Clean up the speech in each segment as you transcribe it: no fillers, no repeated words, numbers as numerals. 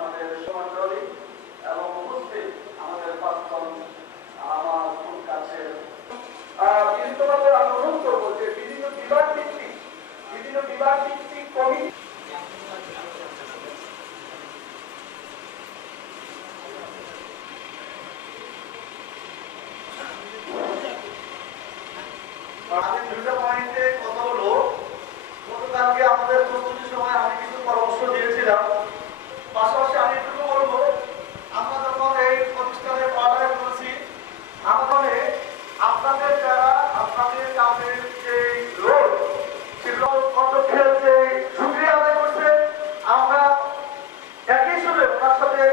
আমাদের সমাজী এবং উপস্থিত আমাদের প্রাক্তন আমার খুব কাছে বিনীতভাবে আমি অনুরোধ করবো যে বিভিন্ন বিভাগ ভিত্তিক কমিটি আমি দুটো পয়েন্টে কথা বলবো। গতকালকে আমাদের প্রস্তুতির সময় আমি কিছু পরামর্শ দিয়েছিলাম, পাশাপাশি আমি এটুকু বলবো আমরা যখন এই প্রতিষ্ঠানে পড়ালেখা করেছি আমাদের আপনাদের যারা আপনাদের কাজের যে লোক সেগুলো পদক্ষেপ যে সুক্রিয়া আদায় করছে আমরা একই সুরে ওনার সাথে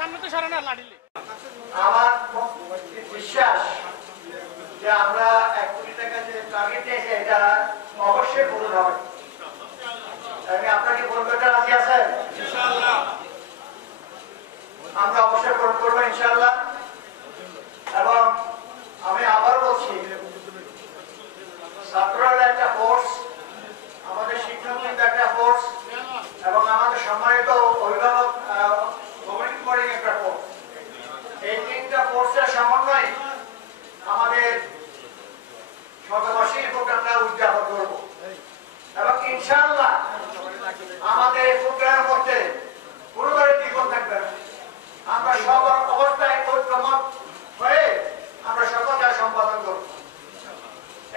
সামনে তো সরে না লাড়িলে আমার বিশ্বাস যে আমরা 1 কোটি টাকা যে টার্গেট দিয়েছি এটা অবশ্যই পূরণ হবে। আমি আপনাকে পূরণ করতে রাজি আছেন? ইনশাআল্লাহ আমরা অবশ্যই পূরণ করবো ইনশাআল্লাহ। এবং আমি আবার বলছি ছাত্ররা একটা ফোর্স, আমাদের শিক্ষক একটা ফোর্স এবং আমাদের সম্মানিত অভিভাবক একটা ফোর্স। এই 3টা ফোর্সের সমন্বয়ে আমাদের শতবার্ষিকী প্রোগ্রামটা উদযাপন করব এবং ইনশাআল্লাহ আমাদের এই প্রোগ্রামের মধ্যে কোনো ধরনের দ্বিমত থাকবে না। আমরা সব অবস্থায় ঐক্যমত হয়ে আমরা সকল কাজ সম্পাদন করব।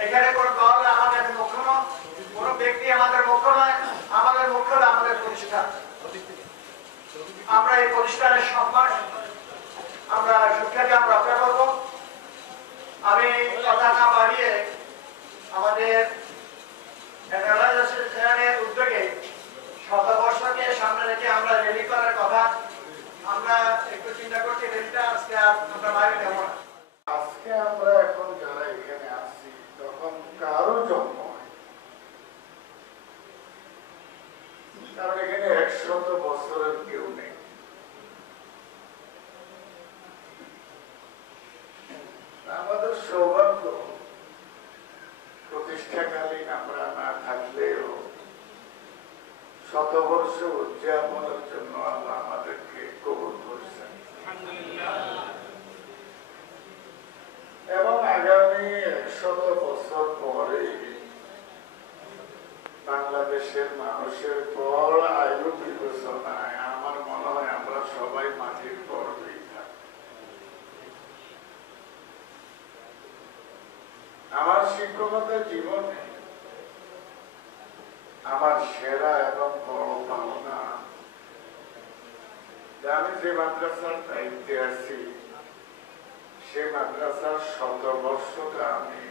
এখানে কোনো দল আমাদের মুখ্য নয়, কোনো ব্যক্তি আমাদের মুখ্য নয়, আমাদের মুখ্য হলো আমাদের প্রতিষ্ঠান। আমরা এই প্রতিষ্ঠানের সম্মান আমরা সুখ্যাতি আমরা রক্ষা করবো। আমি কথা না বাড়িয়ে আমাদের উদ্যোগে শতবর্ষকে সামনে রেখে আমরা রেলি করার কথা আমরা একটু চিন্তা করছি। রেলিটা আজকে আমরা বাইরে নেব না। আজকে আমরা এখন যারা এখানে আসছি তখন কারো জন্ম হয়, কারণ এখানে 100 বছরের কেউ নেই। আমাদের সৌভাগ্য প্রতিষ্ঠাকালীন আমরা না থাকলেও শতবর্ষ উদযাপনের জন্য আল্লাহ আমাদেরকে কবুল করছেন এবং আগামী 100 বছর পরে বাংলাদেশের মানুষের পর আয়ু বিবেচনায় আমার মনে হয় আমরা সবাই মাটির পর্বেই থাকি। আমার শিক্ষকতা জীবনে আমার সেরা এবং বড় পাওনা যে আমি যে মাদ্রাসার দায়িত্বে আছি সে মাদ্রাসার শতবর্ষটা আমি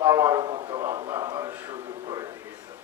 পাওয়ার মতো আল্লাহ আমার সুযোগ করে দিয়েছেন।